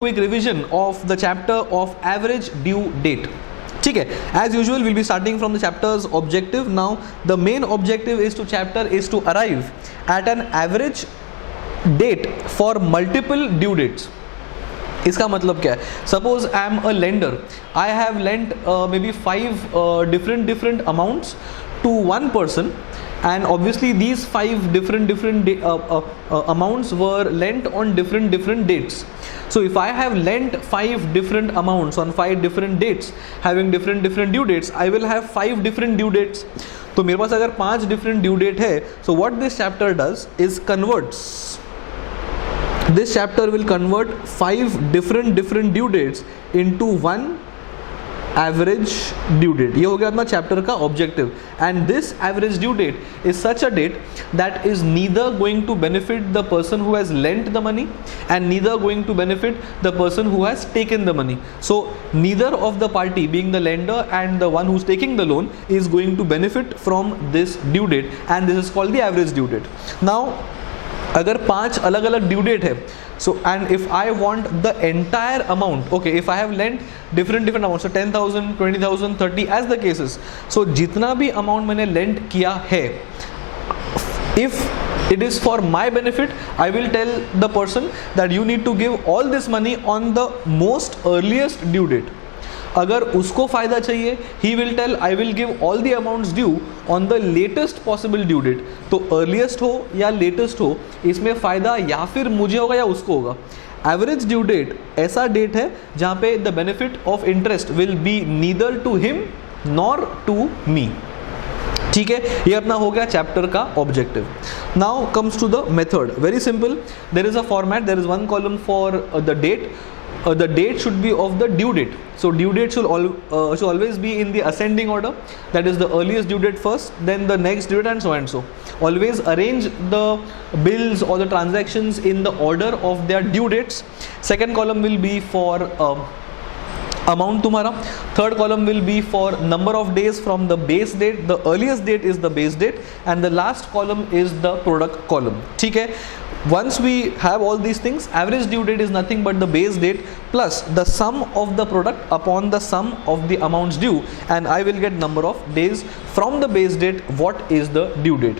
quick revision of the chapter of average due date. ठीक है, as usual we'll be starting from the chapter's objective. Now the main objective is to arrive at an average date for multiple due dates. इसका मतलब क्या है? Suppose I am a lender, I have lent maybe 5 different amounts to one person, and obviously these 5 different amounts were lent on different dates. So if I have lent 5 different amounts on 5 different dates having different due dates, I will have 5 different due dates. तो मेरे पास अगर 5 different due date है, so what this chapter does is this chapter will convert 5 different due dates into one average due date. ये हो गया अपना chapter का objective, and this average due date is such a date that is neither going to benefit the person who has lent the money and neither going to benefit the person who has taken the money. So neither of the party, being the lender and the one who's taking the loan, is going to benefit from this due date, and this is called the average due date. Now अगर 5 अलग अलग due date है, so and if I want the entire amount, okay, if I have lent different amounts, so 10,000, 20,000, 30 as the cases, so जितना भी amount मैंने lent किया है, if it is for my benefit, I will tell the person that you need to give all this money on the most earliest due date. अगर उसको फ़ायदा चाहिए, he will tell I will give all the amounts due on the latest possible due date. तो earliest हो या latest हो, इसमें फ़ायदा या फिर मुझे होगा या उसको होगा. Average due date ऐसा डेट है जहाँ पे the benefit of interest will be neither to him nor to me. ठीक है, ये अपना हो गया चैप्टर का objective. Now comes to the method. Very simple. There is a format. There is one column for the date. The date should be of the due date. So due date should always be in the ascending order. That is the earliest due date first, then the next due date, and so and so. Always arrange the bills or the transactions in the order of their due dates. Second column will be for amount तुम्हारा. Third column will be for number of days from the base date. The earliest date is the base date, and the last column is the product column. ठीक है. Once we have all these things, average due date is nothing but the base date plus the sum of the product upon the sum of the amounts due, and I will get number of days from the base date. What is the due date?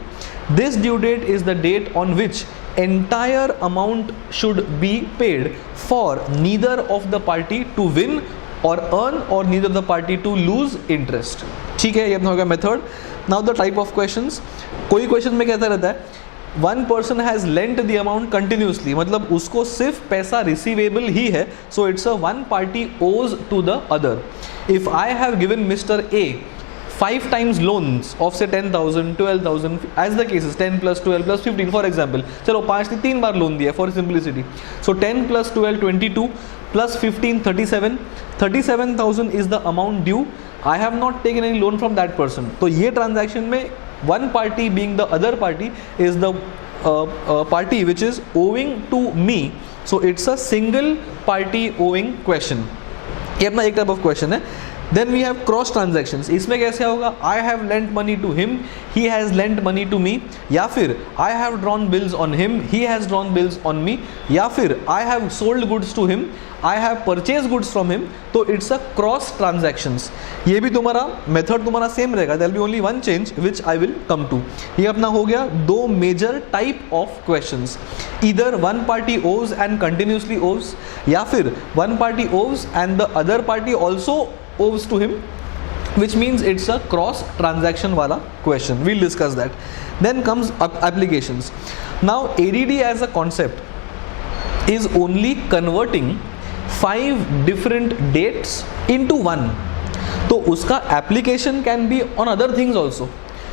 This due date is the date on which entire amount should be paid for neither of the party to win or earn or neither the party to lose interest. ठीक है, ये अपना हो गया method. Now the type of questions. कोई question में कहता रहता है one person has lent the amount continuously, मतलब उसको सिर्फ पैसा रिसीवेबल ही है, so it's a one party owes to the other. If I have given mister A 5 times loans of say 10,000, 12,000 as the cases, 10 plus 12 plus 15 for example. चलो 5 ने 3 बार loan दिया for simplicity. So 10 plus 12 22 plus 15 37. 37,000 is the amount due. I have not taken any loan from that person. तो ये transaction में one party, being the other party, is the party which is owing to me. So it's a single party owing question. ये अपना एक type of question है. Then we have cross transactions. इसमें कैसे होगा? I have lent money to him, he has lent money to me, या फिर I have drawn bills on him, he has drawn bills on me, या फिर I have sold goods to him, I have purchased goods from him. तो it's a cross transactions. ये भी तुम्हारा method तुम्हारा same रहेगा. there will be only one change which I will come to. ये अपना हो गया दो major type of questions. Either one party owes and continuously owes, या फिर one party owes and the other party also owes to him, which means it's a cross transaction wala question. We'll discuss that. Then comes applications. Now ADD as a concept is only converting 5 different dates into one. तो उसका application can be on other things also.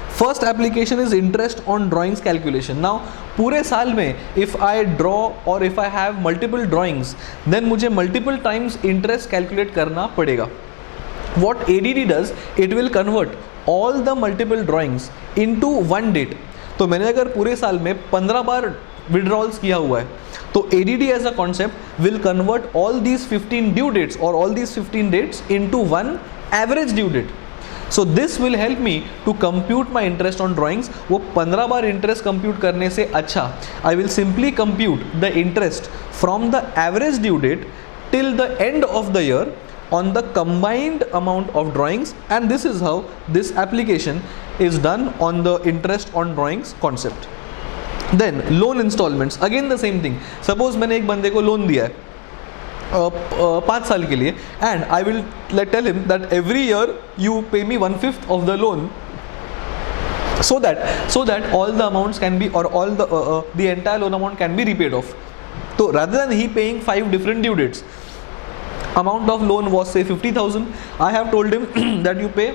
First application is interest on drawings calculation. Now पूरे साल में if I draw or if I have multiple drawings, then मुझे multiple times interest calculate करना पड़ेगा. What ADD does, it will convert all the multiple drawings into one date. तो मैंने अगर पूरे साल में 15 बार withdrawals किया हुआ है, तो ADD as a concept will convert all these 15 due dates or all these 15 dates into one average due date. So this will help me to compute my interest on drawings. वो 15 बार interest compute करने से अच्छा I will simply compute the interest from the average due date till the end of the year on the combined amount of drawings, and this is how this application is done on the interest on drawings concept. Then loan installments, again the same thing. Suppose मैंने एक बंदे को loan दिया है 5 साल के लिए, and I will tell him that every year you pay me 1/5 of the loan, so that all the amounts can be, or all the entire loan amount can be repaid off. So rather than he paying 5 different due dates, amount of loan was say 50,000, I have told him that you pay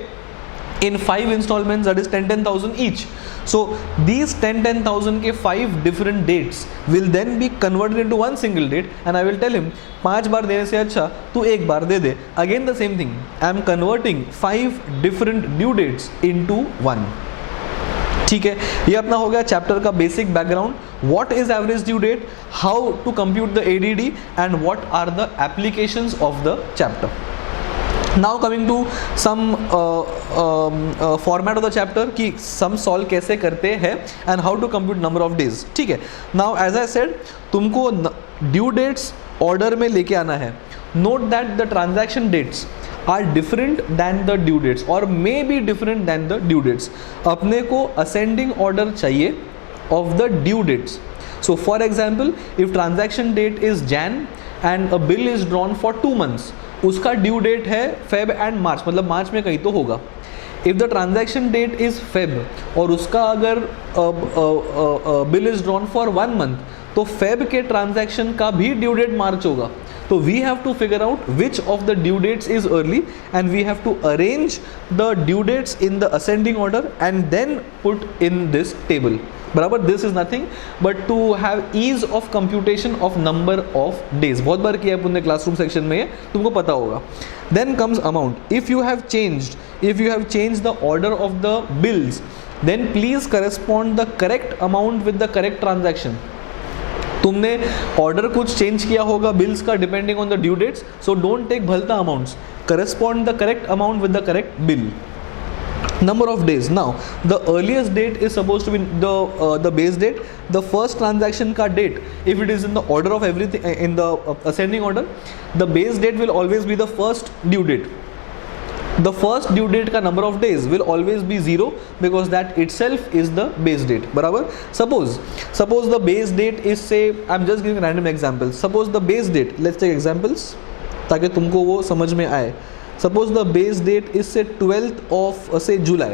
in 5 installments, that is 10,000 each. So these 10,000 के 5 different dates will then be converted into one single date, and I will tell him 5 बार देने से अच्छा तू एक बार दे दे. Again the same thing, I am converting 5 different due dates into one. ठीक है, ये अपना हो गया चैप्टर का basic background. What is average due date, how to compute the ADD, and what are the applications of the chapter. Now coming to some format of the chapter कि sum solve कैसे करते हैं and how to compute number of days. ठीक है, now as I said तुमको due dates order में लेके आना है. Note that the transaction dates are different than the due dates or may be different than the due dates. अपने को ascending order चाहिए of the due dates. So for example, if transaction date is Jan and a bill is drawn for 2 months, उसका due date है Feb and March, मतलब मार्च में कहीं तो होगा. If the transaction date is Feb और उसका अगर bill is drawn for 1 month, तो Feb के transaction का भी due date March होगा. So we have to figure out which of the due dates is early, and we have to arrange the due dates in the ascending order and then put in this table. बराबर, this is nothing but to have ease of computation of number of days. बहुत बार किया है पुण्य classroom section में, तुमको पता होगा. Then comes amount. If you have changed the order of the bills, then please correspond the correct amount with the correct transaction. तुमने order कुछ चेंज किया होगा बिल्स का depending on the due dates, so don't take भलता amounts, correspond the correct amount with the correct bill. Number of days. Now the earliest date is supposed to be the base date. The first transaction ka date, if it is in the order of everything in the ascending order, the base date will always be the first due date. The first due date ka number of days will always be 0 because that itself is the base date. बराबर. Suppose the base date is, say, I'm just giving a random example. Suppose the base date, let's take examples ताकि तुमको वो समझ में आए. Suppose the base date is say 12th of say July,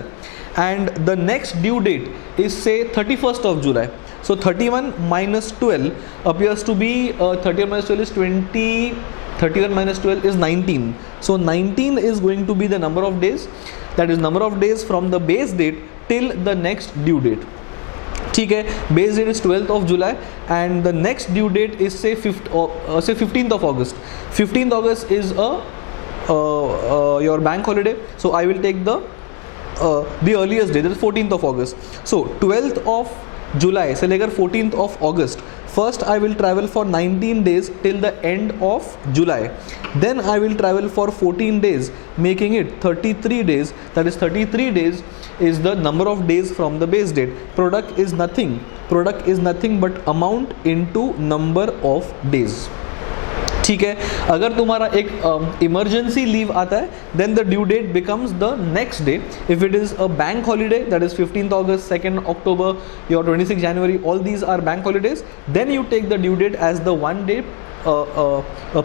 and the next due date is say 31st of July. So 31 minus 12 appears to be 31 minus 12 is 20. 31 minus 12 is 19. So 19 is going to be the number of days. That is number of days from the base date till the next due date. ठीक है, base date is 12th of July and the next due date is say 15th of August. 15th August is your bank holiday. So I will take the earliest day, that is 14th of August. So 12th of July से लेकर 14th of August. First I will travel for 19 days till the end of July. Then I will travel for 14 days, making it 33 days. That is 33 days is the number of days from the base date. Product is nothing but amount into number of days. ठीक है, अगर तुम्हारा एक emergency leave आता है, then the due date becomes the next day. If it is a bank holiday, that is 15th August, 2nd October, your 26th January, all these are bank holidays, then you take the due date as the one day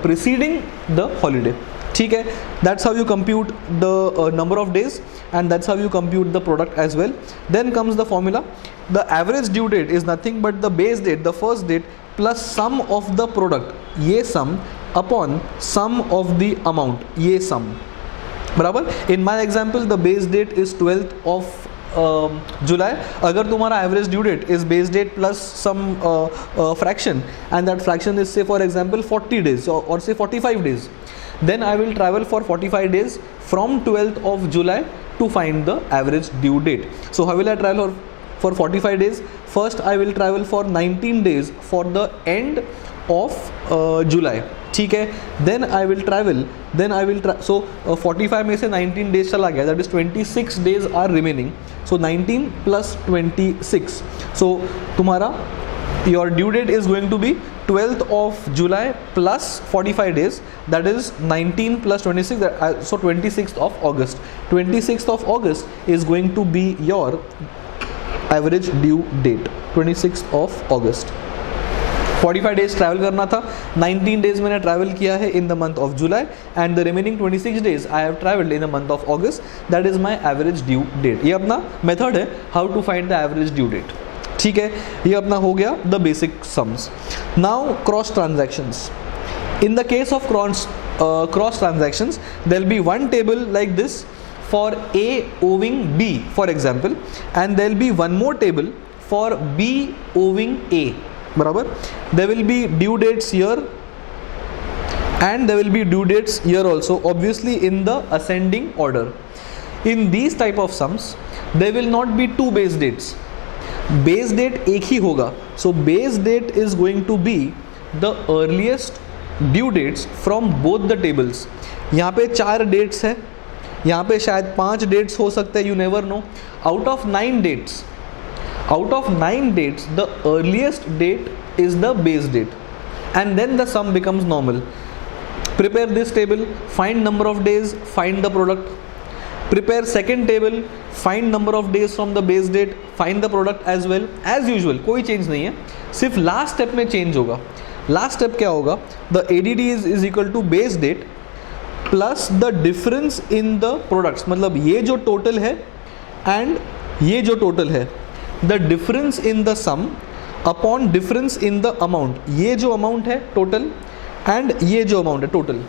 preceding the holiday. ठीक है, that's how you compute the number of days, and that's how you compute the product as well. Then comes the formula. The average due date is nothing but the base date, the first date, plus sum of the product, ये sum, upon sum of the amount, ये sum. बराबर. In my example, the base date is 12th of July. अगर तुम्हारा average due date is base date plus some fraction, and that fraction is say for example 40 days or say 45 days, then I will travel for 45 days from 12th of July to find the average due date. So how will I travel for 45 days? First I will travel for 19 days for the end of July. ठीक है, then I will travel, so 45 में से 19 days चला गया, that is 26 days are remaining. So 19 plus 26, so तुम्हारा your due date is going to be 12th of July plus 45 days, that is 19 plus 26, so 26th of August. 26th of August is going to be your average due date. 26th of August. 45 days travel करना था, 19 days मैंने travel किया है in the month of July, and the remaining 26 days I have travelled in the month of August. That is my average due date. ये अपना method है how to find the average due date. ठीक है, ये अपना हो गया the basic sums. Now cross transactions. In the case of cross transactions there will be one table like this for A owing B, for example, and there will be one more table for B owing A. बराबर. There will be due dates here and there will be due dates here also, obviously in the ascending order. In these type of sums, there will not be two base dates. Base date एक ही होगा. So base date is going to be the earliest due dates from both the tables. यहाँ पे 4 dates है, यहाँ पे शायद 5 dates हो सकते हैं, you never know. Out of 9 dates the earliest date is the base date, and then the sum becomes normal. Prepare this table, find number of days, find the product. Prepare second table, find number of days from the base date, find the product as well. As usual कोई change नहीं है, सिर्फ last step में change होगा. Last step क्या होगा? The ADD is equal to base date plus the difference in the products. मतलब ये जो टोटल है एंड ये जो टोटल है, the difference in the some upon difference in the amount. ये जो अमाउंट है टोटल एंड ये जो अमाउंट है total,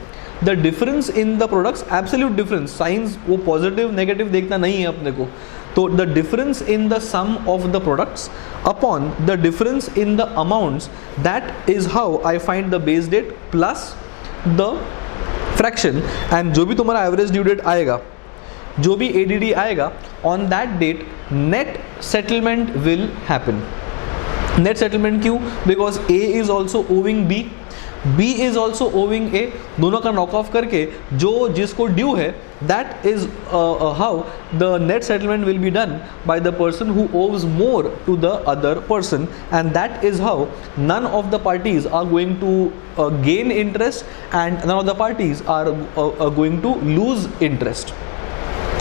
the difference in the products, absolute difference. Since वो पॉजिटिव नेगेटिव देखना नहीं है अपने को. तो the difference in the sum of the products upon the difference in the amounts, that is how I find the base date plus the fraction. And जो भी तुम्हारा एवरेज ड्यू डेट आएगा, जो भी एडीडी आएगा, on that date net settlement will happen. Net settlement क्यों? Because A is also owing B, B is also owing A. दोनों का नॉक ऑफ करके जो जिसको ड्यू है, that is how the net settlement will be done by the person who owes more to the other person, and that is how none of the parties are going to gain interest and none of the parties are going to lose interest.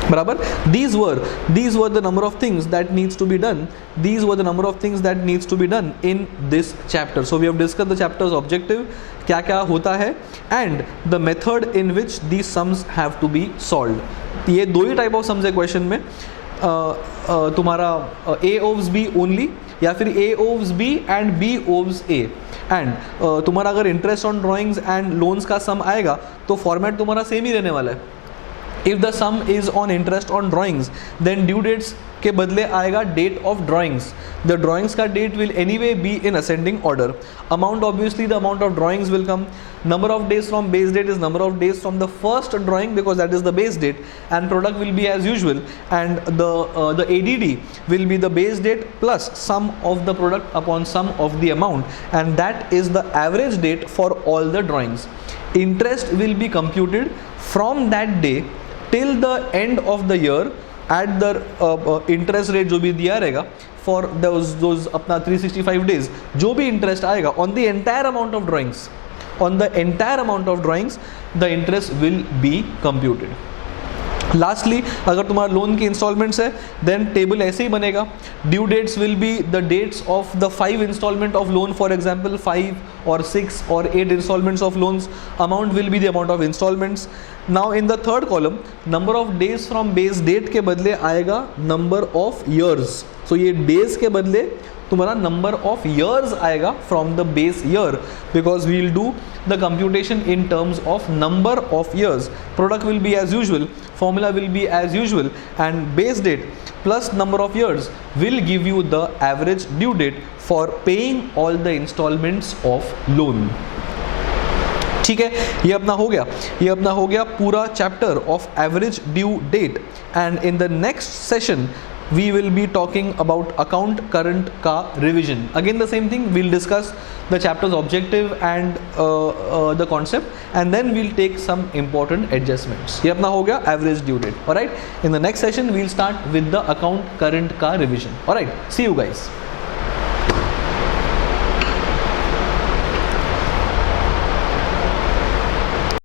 बराबर. these were the number of things that needs to be done. These were the number of things that needs to be done in this chapter. So we have discussed the chapter's objective, क्या क्या होता है, and the method in which these sums have to be solved. ये दो ही type of sums है question में. तुम्हारा A owes B only, या फिर A owes B and B owes A. And तुम्हारा अगर interest on drawings and loans का सम आएगा तो फॉर्मेट तुम्हारा सेम ही रहने वाला है. If the sum is on interest on drawings, then due dates के बदले आएगा date of drawings. The drawings का date will anyway be in ascending order. Amount, obviously the amount of drawings will come. Number of days from base date is number of days from the first drawing, because that is the base date, and product will be as usual, and the ADD will be the base date plus sum of the product upon sum of the amount, and that is the average date for all the drawings. Interest will be computed from that day till the end of the year at the interest rate जो भी दिया रहेगा for those अपना 365 days, जो भी interest आएगा on the entire amount of drawings, the interest will be computed. Lastly अगर तुम्हारा लोन की इंस्टॉलमेंट्स है, देन टेबल ऐसे ही बनेगा. Due dates will be the dates of the 5 installment of loan, for example 5 और 6 और 8 installments of loans. Amount will be the amount of installments. Now in the third column, number of days from base date के बदले आएगा number of years. सो ये days के बदले तुम्हारा number of years आएगा from the base year, because we will do the computation in terms of number of years. Product will be as usual, formula will be as usual, and base date plus number of years will give you the average due date for paying all the installments of loan. ठीक है, ये अपना हो गया पूरा chapter of average due date. And in the next session we will be talking about account current ka revision. Again the same thing, we'll discuss the chapter's objective and the concept, and then we'll take some important adjustments. ये अपना हो गया average due date. Alright, in the next session we'll start with the account current ka revision. Alright, see you guys.